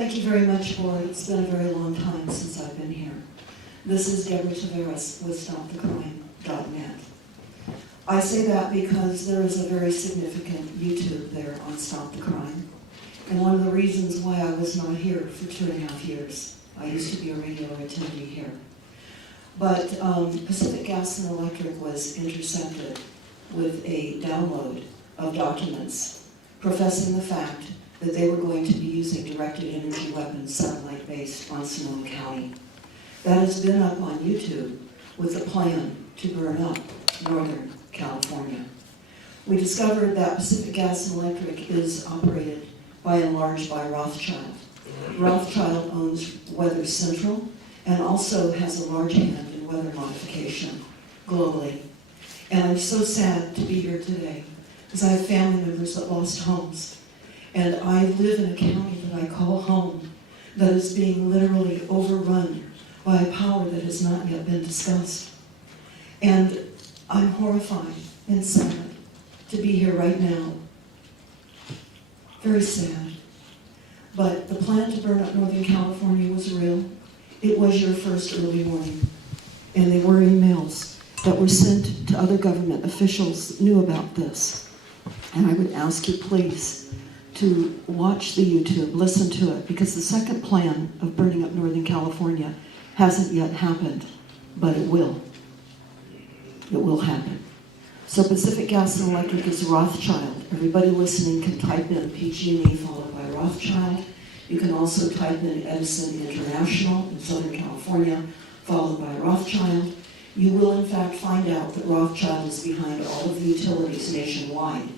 Thank you very much, Board. It's been a very long time since I've been here. This is Deborah Taveras with StopTheCrime.net. I say that because there is a very significant YouTube there on Stop the Crime. And one of the reasons why I was not here for 2.5 years. I used to be a regular attendee here. But Pacific Gas and Electric was intercepted with a download of documents professing the fact that they were going to be using directed energy weapons, satellite-based, on Sonoma County. That has been up on YouTube with a plan to burn up Northern California. We discovered that Pacific Gas and Electric is operated by and large by Rothschild. Rothschild owns Weather Central and also has a large hand in weather modification globally. And I'm so sad to be here today because I have family members that lost homes. And I live in a county that I call home that is being literally overrun by a power that has not yet been discussed. And I'm horrified and sad to be here right now. Very sad. But the plan to burn up Northern California was real. It was your first early warning. And they were emails that were sent to other government officials knew about this. And I would ask you, please, to watch the YouTube, listen to it, because the second plan of burning up Northern California hasn't yet happened, but it will. It will happen. So Pacific Gas and Electric is Rothschild. Everybody listening can type in PG&E followed by Rothschild. You can also type in Edison International in Southern California followed by Rothschild. You will in fact find out that Rothschild is behind all of the utilities nationwide.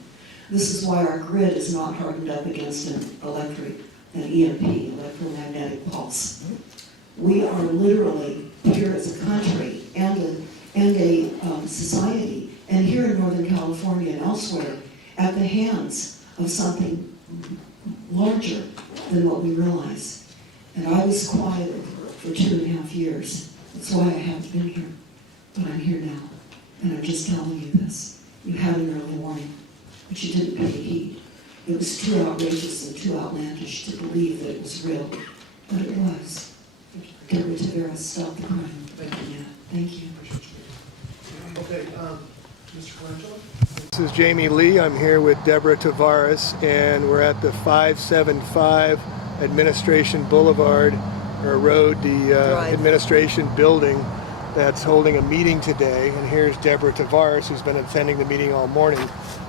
This is why our grid is not hardened up against an EMP, electromagnetic pulse. We are literally here as a country and a society, and here in Northern California and elsewhere, at the hands of something larger than what we realize. And I was quieted for 2.5 years. That's why I haven't been here. But I'm here now, and I'm just telling you this. You had an early warning, but you didn't pay heed. It was too outrageous and too outlandish to believe that it was real, but it was. Deborah Taveras, Stop the Crime. Thank you. Okay, Mr. Colangelo? This is Jamie Lee. I'm here with Deborah Taveras, and we're at the 575 Administration Boulevard, or Road, the administration building that's holding a meeting today. And here's Deborah Taveras, who's been attending the meeting all morning.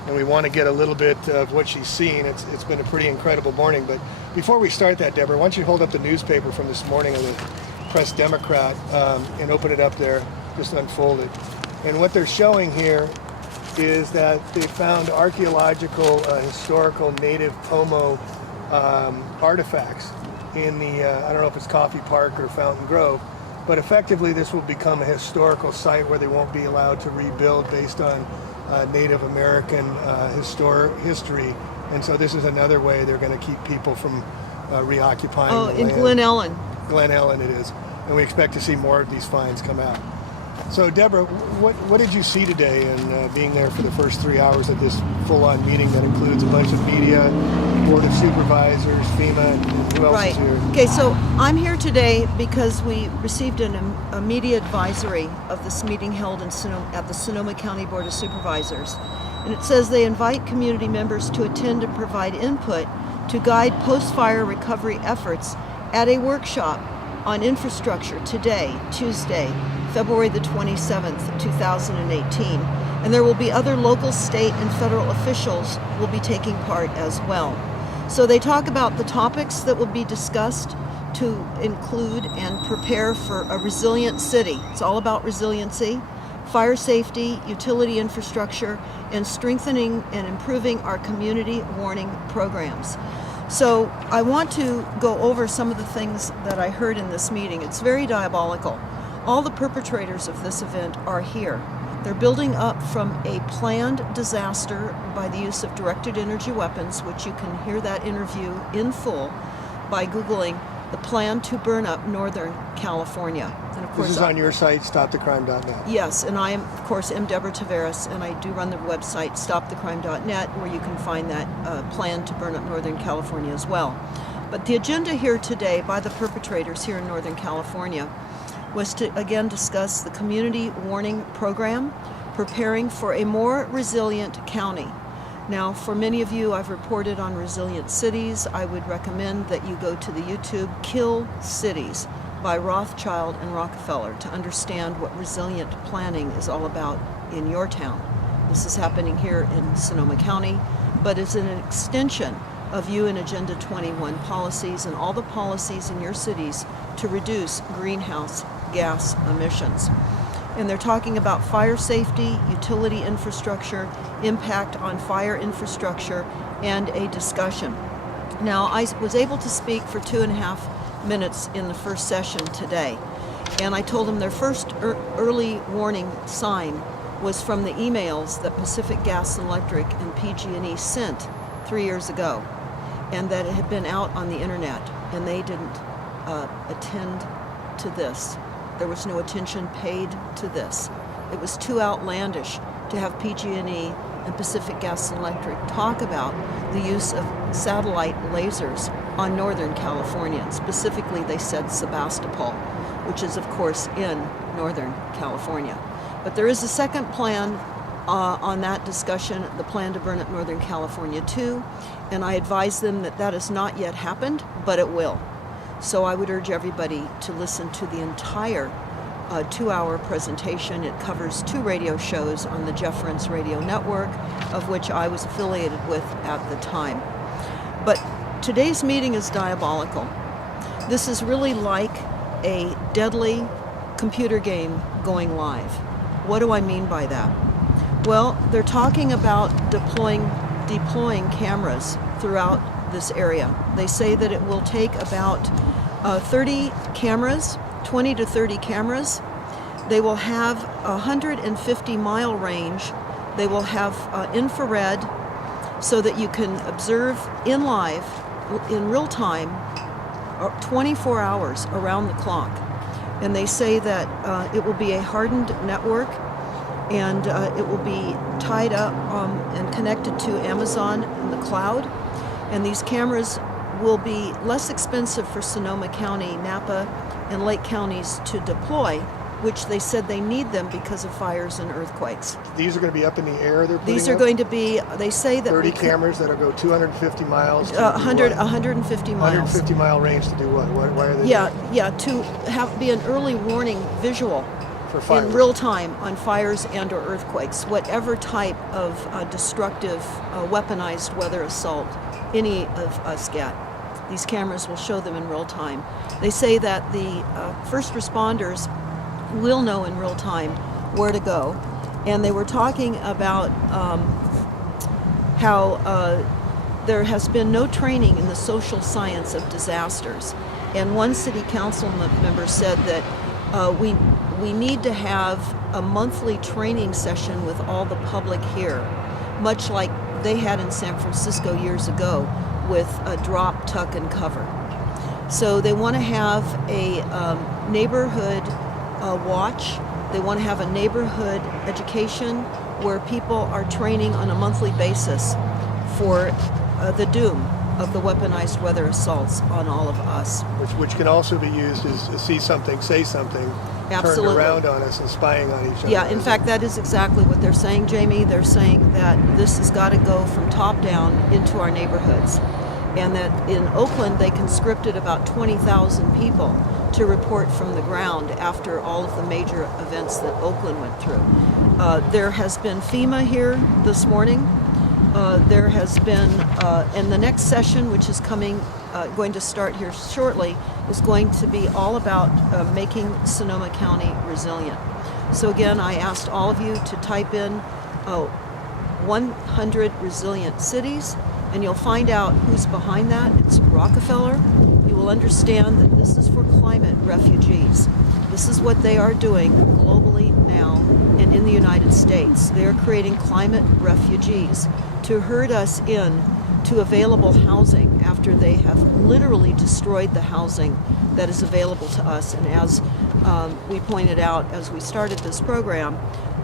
And we want to get a little bit of what she's seen. It's been a pretty incredible morning. But before we start that, Deborah, why don't you hold up the newspaper from this morning of the Press Democrat and open it up there, just unfold it. And what they're showing here is that they found archaeological, historical native Pomo artifacts in the, I don't know if it's Coffee Park or Fountain Grove, but effectively this will become a historical site where they won't be allowed to rebuild based on Native American history. And so this is another way they're going to keep people from reoccupying the land. In Glen Ellen. Glen Ellen it is. And we expect to see more of these finds come out. So Deborah, what did you see today in being there for the first 3 hours of this full-on meeting that includes a bunch of media, Board of Supervisors, FEMA, and who else is here? Okay, so I'm here today because we received a media advisory of this meeting held in at the Sonoma County Board of Supervisors. And it says they invite community members to attend and provide input to guide post-fire recovery efforts at a workshop on infrastructure today, Tuesday, February the 27th, 2018. And there will be other local, state, and federal officials will be taking part as well. So they talk about the topics that will be discussed to include and prepare for a resilient city. It's all about resiliency, fire safety, utility infrastructure, and strengthening and improving our community warning programs. So I want to go over some of the things that I heard in this meeting. It's very diabolical. All the perpetrators of this event are here. They're building up from a planned disaster by the use of directed energy weapons, which you can hear that interview in full by Googling the plan to burn up Northern California. And of course, this is on your site, StopTheCrime.net. Yes, and I am, of course, Deborah Taveras, and I do run the website StopTheCrime.net, where you can find that plan to burn up Northern California as well. But the agenda here today by the perpetrators here in Northern California was to again discuss the community warning program, preparing for a more resilient county. Now, for many of you, I've reported on resilient cities. I would recommend that you go to the YouTube Kill Cities by Rothschild and Rockefeller to understand what resilient planning is all about in your town. This is happening here in Sonoma County, but it's an extension of UN Agenda 21 policies and all the policies in your cities to reduce greenhouse gas emissions. And they're talking about fire safety, utility infrastructure, impact on fire infrastructure, and a discussion. Now, I was able to speak for 2.5 minutes in the first session today, and I told them their first early warning sign was from the emails that Pacific Gas and Electric and PG&E sent 3 years ago, and that it had been out on the internet, and they didn't attend to this. There was no attention paid to this. It was too outlandish to have PG&E and Pacific Gas and Electric talk about the use of satellite lasers on Northern California. And specifically, they said Sebastopol, which is, of course, in Northern California. But there is a second plan on that discussion, the plan to burn up Northern California too, and I advise them that that has not yet happened, but it will. So I would urge everybody to listen to the entire 2-hour presentation. It covers 2 radio shows on the Jefference Radio Network, of which I was affiliated with at the time. But today's meeting is diabolical. This is really like a deadly computer game going live. What do I mean by that? Well, they're talking about deploying cameras throughout this area. They say that it will take about 30 cameras, 20 to 30 cameras. They will have a 150-mile range. They will have infrared so that you can observe in real time, 24 hours around the clock. And they say that it will be a hardened network, and it will be tied up and connected to Amazon in the cloud. And these cameras will be less expensive for Sonoma County, Napa, and Lake counties to deploy, which they said they need them because of fires and earthquakes. These are going to be up in the air, they're putting These are up? going to be, they say that 30 cameras that'll go 250 miles to 150 miles. 150-mile range to do what? Why are they to be an early warning visual for fires? in real time on fires and or earthquakes, whatever type of destructive, weaponized weather assault any of us get. These cameras will show them in real time. They say that the first responders will know in real time where to go. And they were talking about how there has been no training in the social science of disasters. And one city council member said that we need to have a monthly training session with all the public here, much like they had in San Francisco years ago with a drop, tuck, and cover. So they want to have a neighborhood watch. They want to have a neighborhood education where people are training on a monthly basis for the doom of the weaponized weather assaults on all of us. Which can also be used as see something, say something, Absolutely. turned around on us and spying on each other. Yeah, in fact, that is exactly what they're saying, Jamie. They're saying that this has got to go from top down into our neighborhoods. And that in Oakland, they conscripted about 20,000 people to report from the ground after all of the major events that Oakland went through. There has been FEMA here this morning. There has been, and the next session, which is going to start here shortly, is going to be all about making Sonoma County resilient. So again, I asked all of you to type in 100 resilient cities, and you'll find out who's behind that. It's Rockefeller. You will understand that this is for climate refugees. This is what they are doing globally now and in the United States. They are creating climate refugees to herd us in to available housing after they have literally destroyed the housing that is available to us. And as we pointed out as we started this program,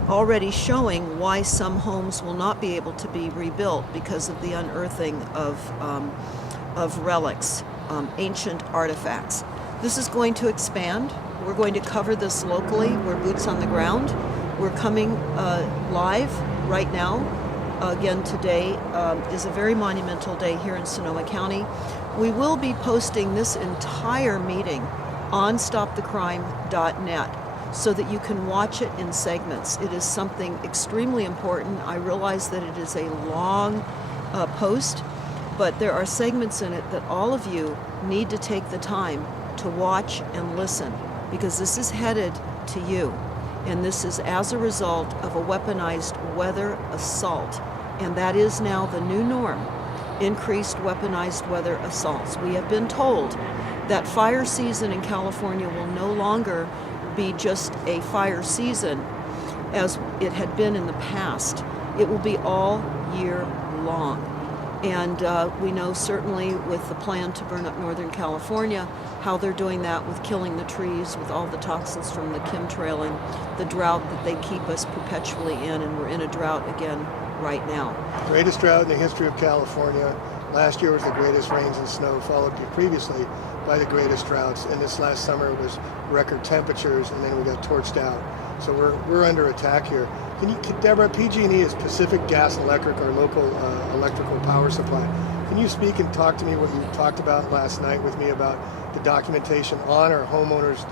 already showing why some homes will not be able to be rebuilt because of the unearthing of relics ancient artifacts. This is going to expand. We're going to cover this locally. We're boots on the ground. We're coming live right now. Again, today is a very monumental day here in Sonoma County. We will be posting this entire meeting on stopthecrime.net so that you can watch it in segments. It is something extremely important. I realize that it is a long post, but there are segments in it that all of you need to take the time to watch and listen, because this is headed to you. And this is as a result of a weaponized weather assault. And that is now the new norm, increased weaponized weather assaults. We have been told that fire season in California will no longer be just a fire season as it had been in the past. It will be all year long. And we know certainly with the plan to burn up Northern California, how they're doing that with killing the trees, with all the toxins from the chemtrailing, the drought that they keep us perpetually in, and we're in a drought again right now. Greatest drought in the history of California. Last year was the greatest rains and snow, followed previously by the greatest droughts. And this last summer was record temperatures, and then we got torched out. So we're under attack here. Deborah, PG&E is Pacific Gas and Electric, our local electrical power supply. Can you speak and talk to me what you talked about last night with me about the documentation on our homeowners'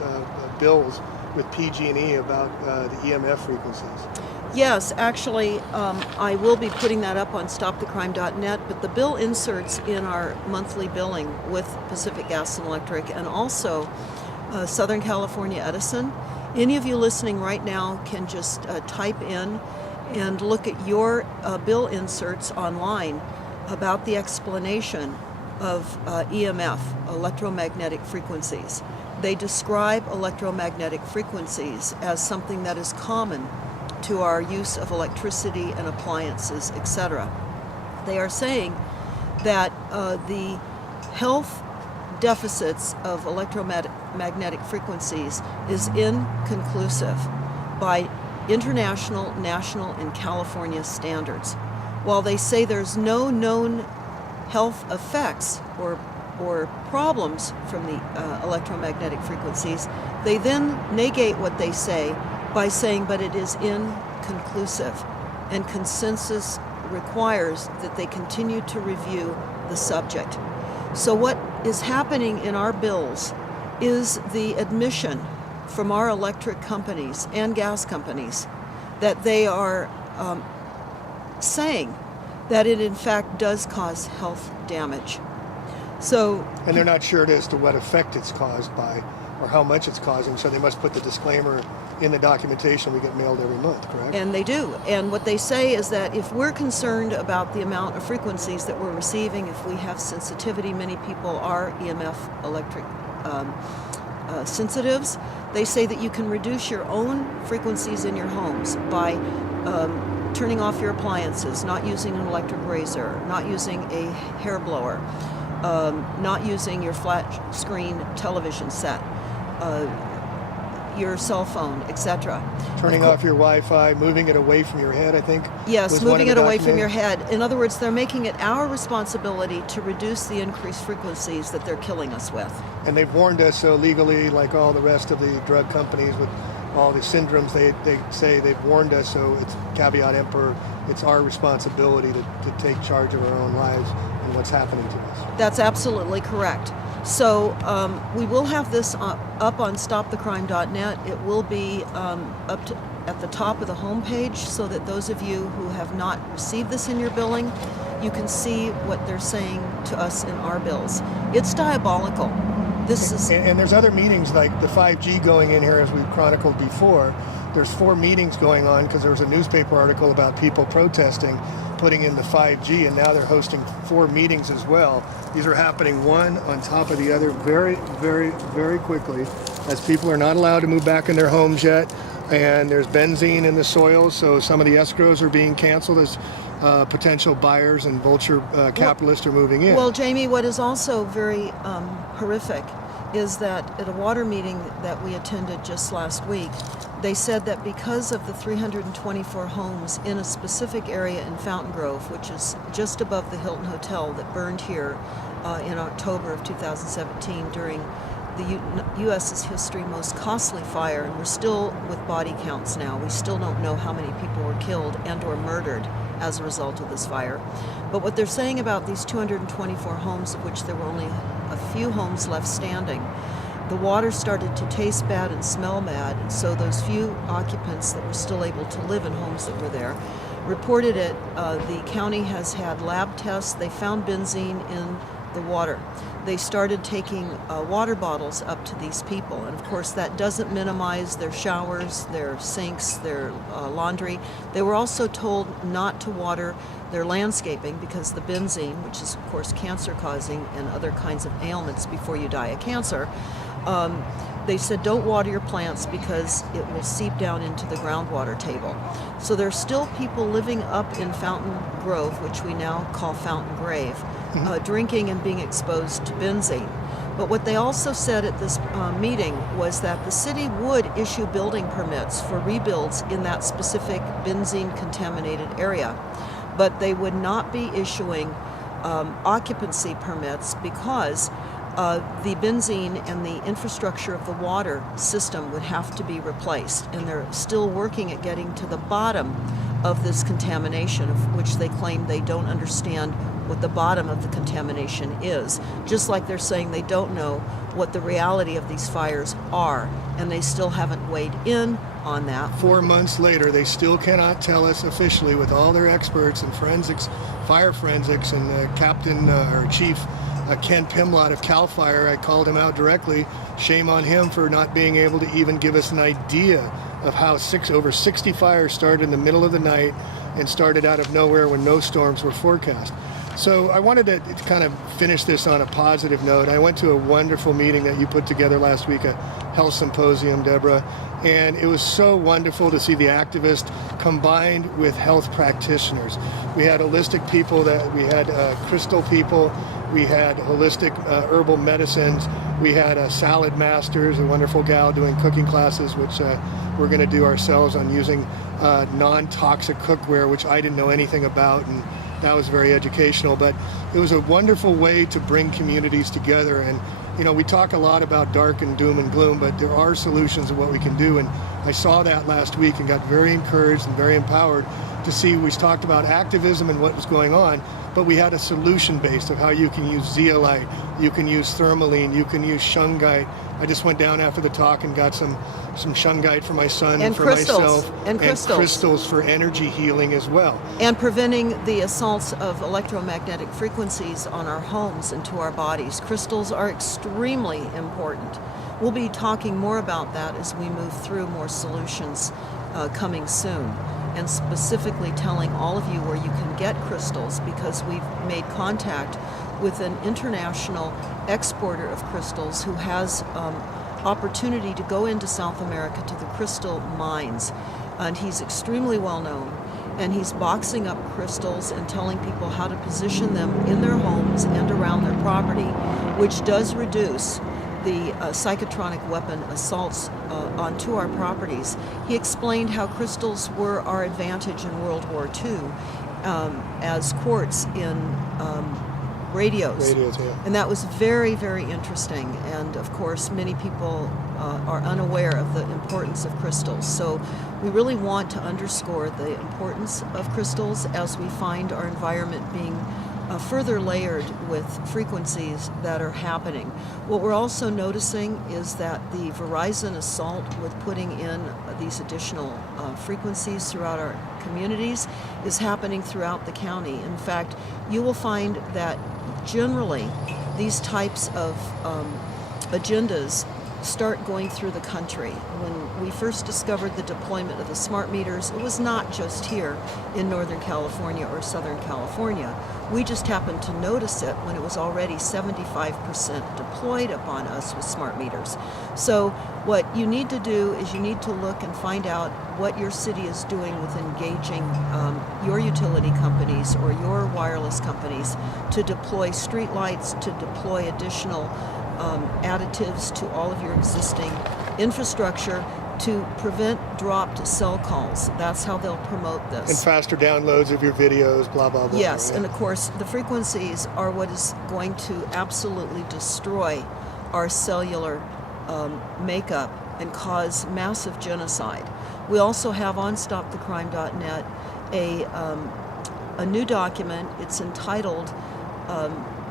bills with PG&E about the EMF frequencies? Yes, actually, I will be putting that up on stopthecrime.net, but the bill inserts in our monthly billing with Pacific Gas and Electric and also Southern California Edison. Any of you listening right now can just type in and look at your bill inserts online about the explanation of EMF, electromagnetic frequencies. They describe electromagnetic frequencies as something that is common to our use of electricity and appliances, etc. They are saying that the health deficits of electromagnetic frequencies is inconclusive by international, national, and California standards. While they say there's no known health effects or problems from the electromagnetic frequencies, they then negate what they say by saying, but it is inconclusive, and consensus requires that they continue to review the subject. So what is happening in our bills is the admission from our electric companies and gas companies that they are saying that it in fact does cause health damage. And they're not sure as to what effect it's caused by or how much it's causing, so they must put the disclaimer in the documentation we get mailed every month, correct? And they do. And what they say is that if we're concerned about the amount of frequencies that we're receiving, if we have sensitivity, many people are EMF electric sensitives, they say that you can reduce your own frequencies in your homes by turning off your appliances, not using an electric razor, not using a hair blower, not using your flat screen television set, your cell phone, etc. Turning off your Wi-Fi, moving it away from your head, I think. Yes, moving it away from your head. In other words, they're making it our responsibility to reduce the increased frequencies that they're killing us with. And they've warned us, so legally, like all the rest of the drug companies with all the syndromes, they say they've warned us, so it's caveat emptor, it's our responsibility to take charge of our own lives and what's happening to us. That's absolutely correct. So we will have this up on stopthecrime.net. It will be at the top of the homepage so that those of you who have not received this in your billing, you can see what they're saying to us in our bills. It's diabolical. And there's other meetings like the 5G going in here, as we've chronicled before. There's 4 meetings going on because there was a newspaper article about people protesting putting in the 5G, and now they're hosting 4 meetings as well. These are happening one on top of the other very, very, very quickly as people are not allowed to move back in their homes yet, and there's benzene in the soil, so some of the escrows are being canceled as potential buyers and vulture capitalists are moving in. Well, Jamie, what is also very horrific is that at a water meeting that we attended just last week, they said that because of the 324 homes in a specific area in Fountain Grove, which is just above the Hilton Hotel that burned here in October of 2017 during the U.S.'s history most costly fire, and we're still with body counts now. We still don't know how many people were killed and or murdered as a result of this fire. But what they're saying about these 224 homes, of which there were only a few homes left standing, the water started to taste bad and smell bad, and so those few occupants that were still able to live in homes that were there reported it. The county has had lab tests. They found benzene in the water. They started taking water bottles up to these people, and of course that doesn't minimize their showers, their sinks, their laundry. They were also told not to water their landscaping because the benzene, which is of course cancer causing and other kinds of ailments before you die of cancer, they said don't water your plants because it will seep down into the groundwater table. So there's still people living up in Fountain Grove, which we now call Fountain Grave, drinking and being exposed to benzene. But what they also said at this meeting was that the city would issue building permits for rebuilds in that specific benzene contaminated area, but they would not be issuing occupancy permits because the benzene and the infrastructure of the water system would have to be replaced, and they're still working at getting to the bottom of this contamination, of which they claim they don't understand what the bottom of the contamination is, just like they're saying they don't know what the reality of these fires are, and they still haven't weighed in on that. 4 months later, they still cannot tell us officially, with all their experts and forensics, fire forensics, and Captain or Chief Ken Pimlott of CAL FIRE, I called him out directly. Shame on him for not being able to even give us an idea of how over 60 fires started in the middle of the night and started out of nowhere when no storms were forecast. So I wanted to kind of finish this on a positive note. I went to a wonderful meeting that you put together last week, a health symposium, Deborah, and it was so wonderful to see the activists combined with health practitioners. We had holistic people, we had crystal people, we had holistic herbal medicines, we had salad masters, a wonderful gal doing cooking classes, which we're going to do ourselves on using non-toxic cookware, which I didn't know anything about, and that was very educational. But it was a wonderful way to bring communities together. And you know, we talk a lot about dark and doom and gloom, but there are solutions of what we can do. And I saw that last week and got very encouraged and very empowered to see. We talked about activism and what was going on, but we had a solution based of how you can use zeolite, you can use thermaline, you can use shungite. I just went down after the talk and got some shungite for my son and for myself, and crystals for energy healing as well. And preventing the assaults of electromagnetic frequencies on our homes and to our bodies. Crystals are extremely important. We'll be talking more about that as we move through more solutions coming soon, and specifically telling all of you where you can get crystals, because we've made contact with an international exporter of crystals who has opportunity to go into South America to the crystal mines, and he's extremely well known, and he's boxing up crystals and telling people how to position them in their homes and around their property, which does reduce the psychotronic weapon assaults onto our properties. He explained how crystals were our advantage in World War II as quartz in radios. Yeah. And that was very, very interesting. And of course, many people are unaware of the importance of crystals. So we really want to underscore the importance of crystals as we find our environment being further layered with frequencies that are happening. What we're also noticing is that the Verizon assault with putting in these additional frequencies throughout our communities is happening throughout the county. In fact, you will find that generally these types of agendas start going through the country. When we first discovered the deployment of the smart meters, it was not just here in Northern California or Southern California. We just happened to notice it when it was already 75% deployed upon us with smart meters. So what you need to do is you need to look and find out what your city is doing with engaging your utility companies or your wireless companies to deploy streetlights, to deploy additional additives to all of your existing infrastructure, to prevent dropped cell calls. That's how they'll promote And this. faster downloads of your videos, blah, blah, blah. Yes, right? and of course, the frequencies are what is going to absolutely destroy our cellular makeup and cause massive genocide. We also have on StopTheCrime.net a new document. It's entitled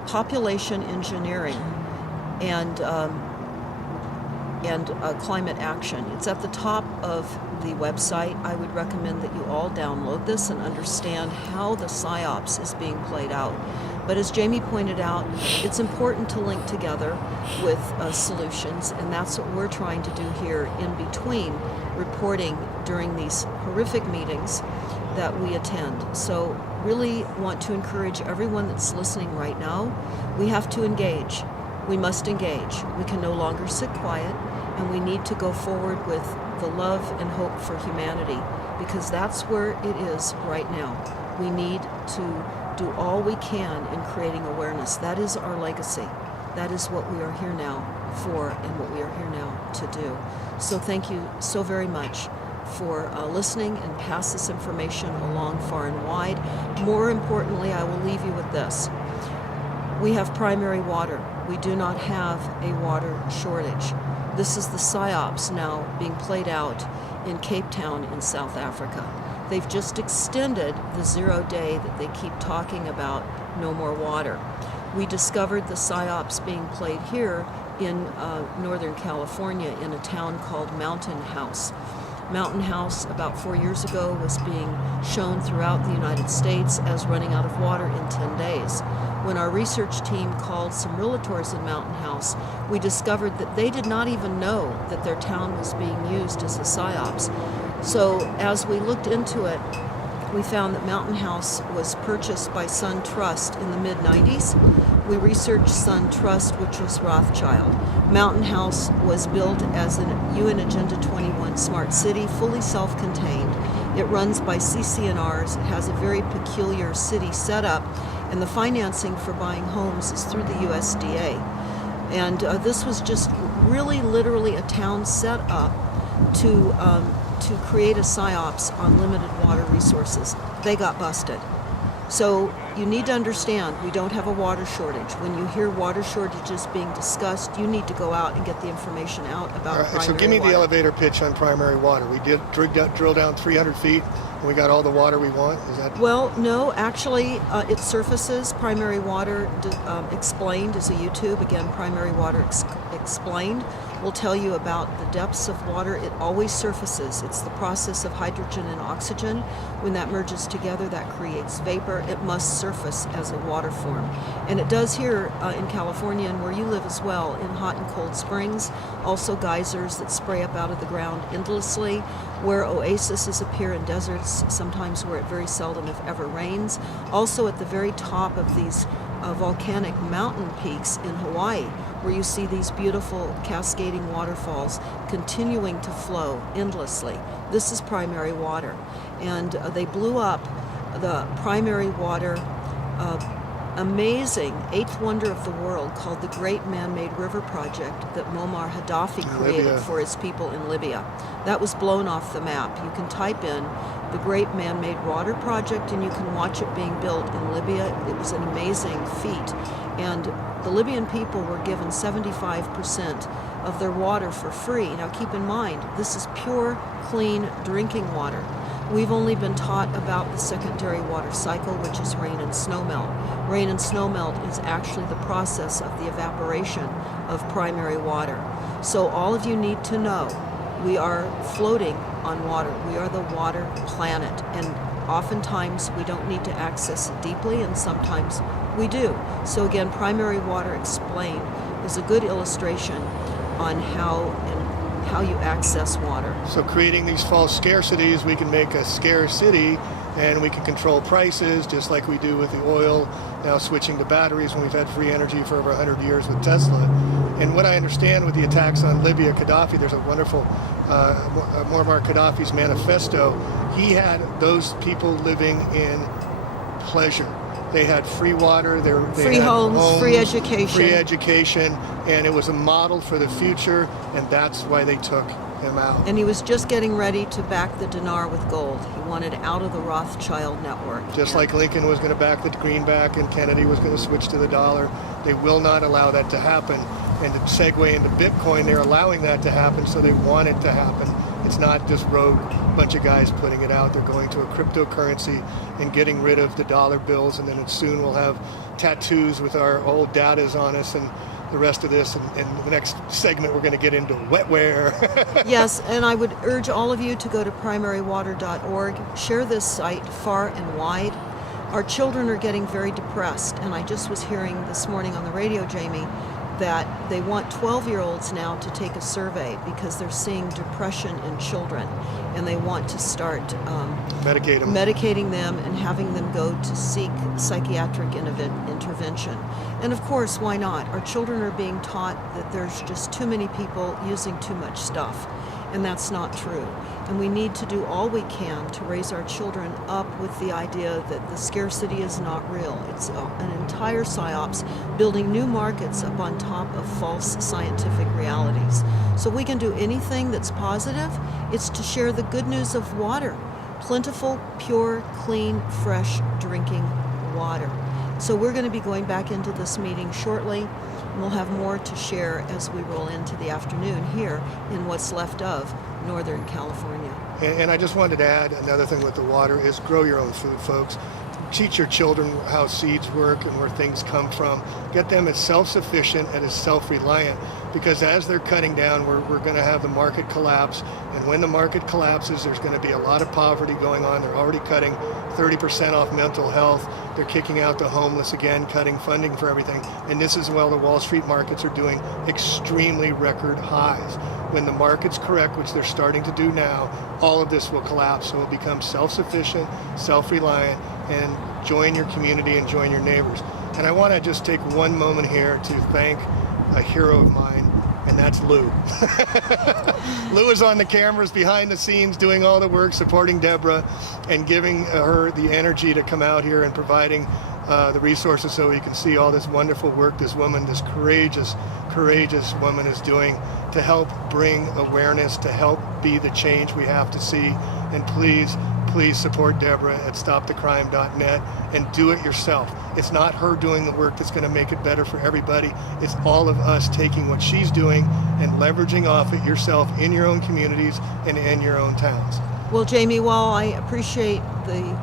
Population Engineering and Climate Action. It's at the top of the website. I would recommend that you all download this and understand how the PSYOPs is being played out. But as Jamie pointed out, it's important to link together with solutions, and that's what we're trying to do here in between reporting during these horrific meetings that we attend. So really want to encourage everyone that's listening right now, we have to engage. We must engage. We can no longer sit quiet, and we need to go forward with the love and hope for humanity, because that's where it is right now. We need to do all we can in creating awareness. That is our legacy. That is what we are here now for and what we are here now to do. So thank you so very much for listening, and pass this information along far and wide. More importantly, I will leave you with this. We have primary water. We do not have a water shortage. This is the PSYOPs now being played out in Cape Town in South Africa. They've just extended the 0 day that they keep talking about, no more water. We discovered the PSYOPs being played here in Northern California in a town called Mountain House. Mountain House, about 4 years ago, was being shown throughout the United States as running out of water in 10 days. When our research team called some realtors in Mountain House, we discovered that they did not even know that their town was being used as a PSYOPs. So as we looked into it, we found that Mountain House was purchased by Sun Trust in the mid-90s. We researched Sun Trust, which was Rothschild. Mountain House was built as an UN Agenda 21 smart city, fully self-contained. It runs by CCNRs. It has a very peculiar city setup, and the financing for buying homes is through the USDA. And this was just really literally a town set up to create a PSYOPs on limited water resources. They got busted. So you need to understand, we don't have a water shortage. When you hear water shortages being discussed, you need to go out and get the information out about All right, primary so give me water. the elevator pitch on primary water. We did drill down 300 feet, and we got all the water we want. Is that? Well, no, actually, it surfaces. Primary Water Explained is a YouTube. Again, Primary Water Explained will tell you about the depths of water. It always surfaces. It's the process of hydrogen and oxygen. When that merges together, that creates vapor. It must surface as a water form. And it does here in California, and where you live as well, in hot and cold springs. Also geysers that spray up out of the ground endlessly, where oases appear in deserts, sometimes where it very seldom, if ever, rains. Also at the very top of these volcanic mountain peaks in Hawaii, where you see these beautiful cascading waterfalls continuing to flow endlessly. This is primary water. And they blew up the primary water amazing eighth wonder of the world called the Great Man-Made River Project that Muammar Gaddafi created Libya. for his people in Libya. That was blown off the map. You can type in the Great Man-Made Water Project and you can watch it being built in Libya. It was an amazing feat. And the Libyan people were given 75% of their water for free. Now keep in mind, this is pure, clean drinking water. We've only been taught about the secondary water cycle, which is rain and snowmelt. Rain and snowmelt is actually the process of the evaporation of primary water. So all of you need to know, we are floating on water. We are the water planet. And oftentimes we don't need to access it deeply, and sometimes we do. So again, Primary Water Explained is a good illustration on how you access water. So creating these false scarcities, we can make a scarcity, and we can control prices just like we do with the oil, now switching to batteries when we've had free energy for over 100 years with Tesla. And what I understand with the attacks on Libya, Gaddafi, there's a wonderful Muammar Gaddafi's manifesto. He had those people living in pleasure. They had free water, they Free had homes, free education. And it was a model for the future, and that's why they took him out. And he was just getting ready to back the dinar with gold. He wanted out of the Rothschild network. Just like Lincoln was going to back the greenback and Kennedy was going to switch to the dollar. They will not allow that to happen. And to segue into Bitcoin, they're allowing that to happen, so they want it to happen. It's not just rogue bunch of guys putting it out. They're going to a cryptocurrency and getting rid of the dollar bills, and then soon we'll have tattoos with our old datas on us and the rest of this. And the next segment, we're going to get into wetware. Yes, and I would urge all of you to go to primarywater.org. Share this site far and wide. Our children are getting very depressed, and I just was hearing this morning on the radio, Jamie, that they want 12-year-olds now to take a survey because they're seeing depression in children, and they want to start medicating them and having them go to seek psychiatric intervention. And of course, why not? Our children are being taught that there's just too many people using too much stuff, and that's not true. And we need to do all we can to raise our children up with the idea that the scarcity is not real. It's an entire psyops, building new markets up on top of false scientific realities. So we can do anything that's positive. It's to share the good news of water, plentiful, pure, clean, fresh drinking water. So we're going to be going back into this meeting shortly, and we'll have more to share as we roll into the afternoon here in what's left of Northern California. And I just wanted to add another thing with the water is grow your own food, folks. Teach your children how seeds work and where things come from. Get them as self-sufficient and as self-reliant, because as they're cutting down, we're going to have the market collapse. And when the market collapses, there's going to be a lot of poverty going on. They're already cutting 30% off mental health. They're kicking out the homeless again, cutting funding for everything. And this is while the Wall Street markets are doing extremely record highs. When the market's correct, which they're starting to do now, all of this will collapse. So we'll become self-sufficient, self-reliant, and join your community and join your neighbors. And I want to just take one moment here to thank a hero of mine, and that's Lou. Lou is on the cameras behind the scenes doing all the work, supporting Deborah and giving her the energy to come out here and providing the resources so you can see all this wonderful work this woman, this courageous woman is doing to help bring awareness, to help be the change we have to see. And please support Deborah at stopthecrime.net and do it yourself. It's not her doing the work that's going to make it better for everybody. It's all of us taking what she's doing and leveraging off it yourself in your own communities and in your own towns. Well, Jamie, while I appreciate the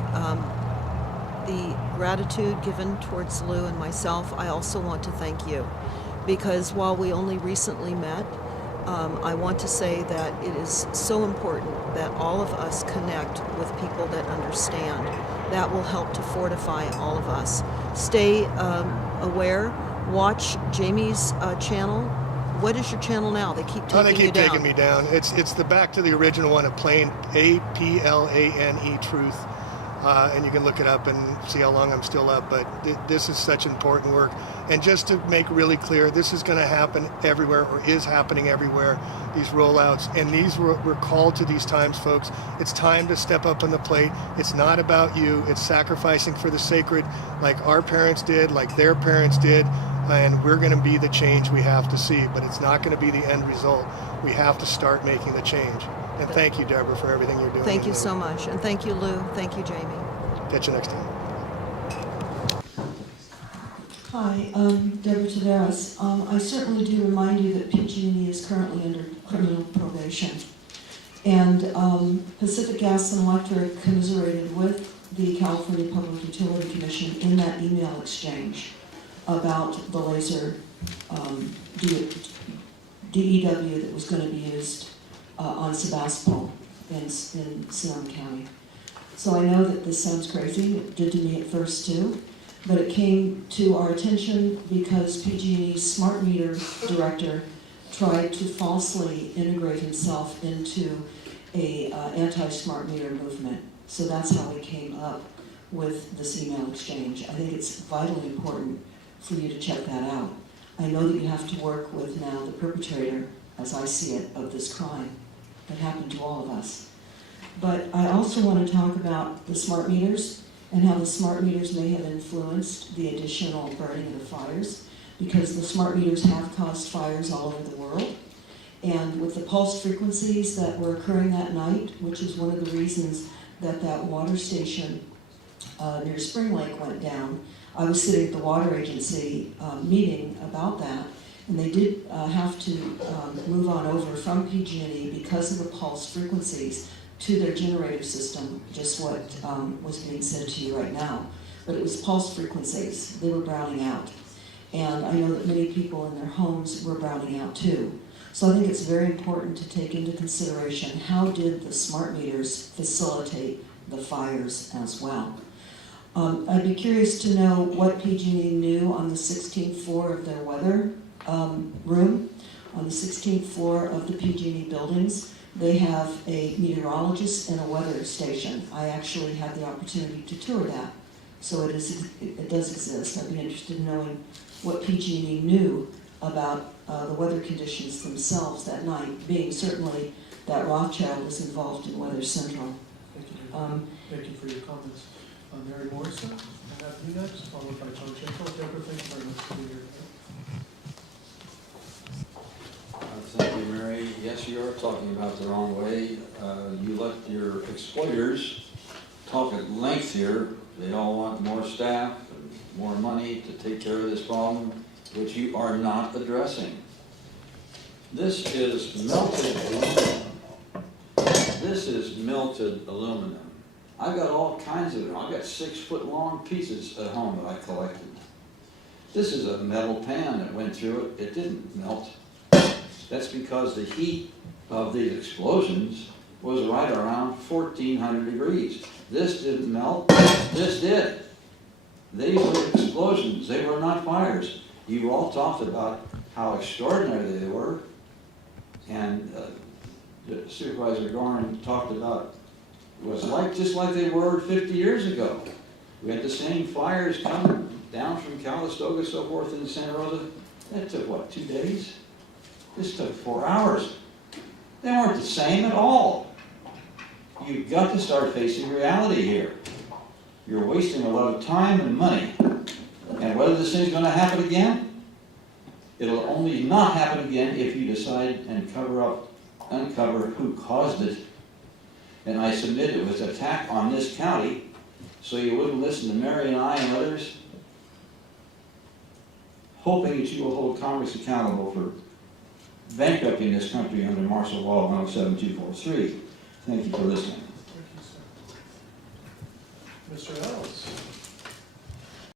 gratitude given towards Lou and myself, I also want to thank you, because while we only recently met, I want to say that it is so important that all of us connect with people that understand. That will help to fortify all of us. Stay aware. Watch Jamie's channel. What is your channel now? They keep taking me down. It's the back to the original one of Plain, APLANE Truth. And you can look it up and see how long I'm still up, but this is such important work. And just to make really clear, this is going to happen everywhere, or is happening everywhere, these rollouts. And we're called to these times, folks. It's time to step up on the plate. It's not about you. It's sacrificing for the sacred, like our parents did, like their parents did. And we're going to be the change we have to see, but it's not going to be the end result. We have to start making the change. And thank you, Deborah, for everything you're doing. Thank you so much. And thank you, Lou. Thank you, Jamie. Catch you next time. Hi, Deborah Taveras. I certainly do remind you that PG&E is currently under criminal probation. And Pacific Gas and Electric commiserated with the California Public Utility Commission in that email exchange about the laser DEW that was going to be used on Sebastopol in Sonoma County. So I know that this sounds crazy. It did to me at first too, but it came to our attention because PG&E's smart meter director tried to falsely integrate himself into a anti-smart meter movement. So that's how we came up with this email exchange. I think it's vitally important for you to check that out. I know that you have to work with now the perpetrator, as I see it, of this crime that happened to all of us. But I also want to talk about the smart meters and how the smart meters may have influenced the additional burning of the fires, because the smart meters have caused fires all over the world. And with the pulse frequencies that were occurring that night, which is one of the reasons that that water station near Spring Lake went down, I was sitting at the water agency meeting about that, and they did have to move on over from PG&E because of the pulse frequencies to their generator system, just what was being said to you right now. But it was pulse frequencies. They were browning out. And I know that many people in their homes were browning out too. So I think it's very important to take into consideration how did the smart meters facilitate the fires as well. I'd be curious to know what PG&E knew on the 16th floor of their weather room. On the 16th floor of the PG&E buildings, they have a meteorologist and a weather station. I actually had the opportunity to tour that, so it does exist. I'd be interested in knowing what PG&E knew about the weather conditions themselves that night, being certainly that Rothschild was involved in Weather Central. Thank you for your comments. Mary Morrison, I have you next, followed by John Schenkel. Deborah, thank you very much for being here. Thank you, Mary. Yes, you are talking about the wrong way. You let your exploiters talk at length here. They all want more staff and more money to take care of this problem, which you are not addressing. This is melted aluminum. This is melted aluminum. I've got all kinds of them. I've got 6-foot-long pieces at home that I collected. This is a metal pan that went through it. It didn't melt. That's because the heat of these explosions was right around 1,400 degrees. This didn't melt. This did. These were explosions. They were not fires. You all talked about how extraordinary they were. And Supervisor Gorman talked about it was just like they were 50 years ago. We had the same fires coming down from Calistoga, so forth, in Santa Rosa. That took, what, 2 days? This took 4 hours. They weren't the same at all. You've got to start facing reality here. You're wasting a lot of time and money. And whether this thing's going to happen again, it'll only not happen again if you decide and uncover who caused it. And I submit it was an attack on this county, so you wouldn't listen to Mary and I and others, hoping that you will hold Congress accountable for bankrupting this country under Martial Law 107243. Thank you for listening. Thank you, sir. Mr. Ellis.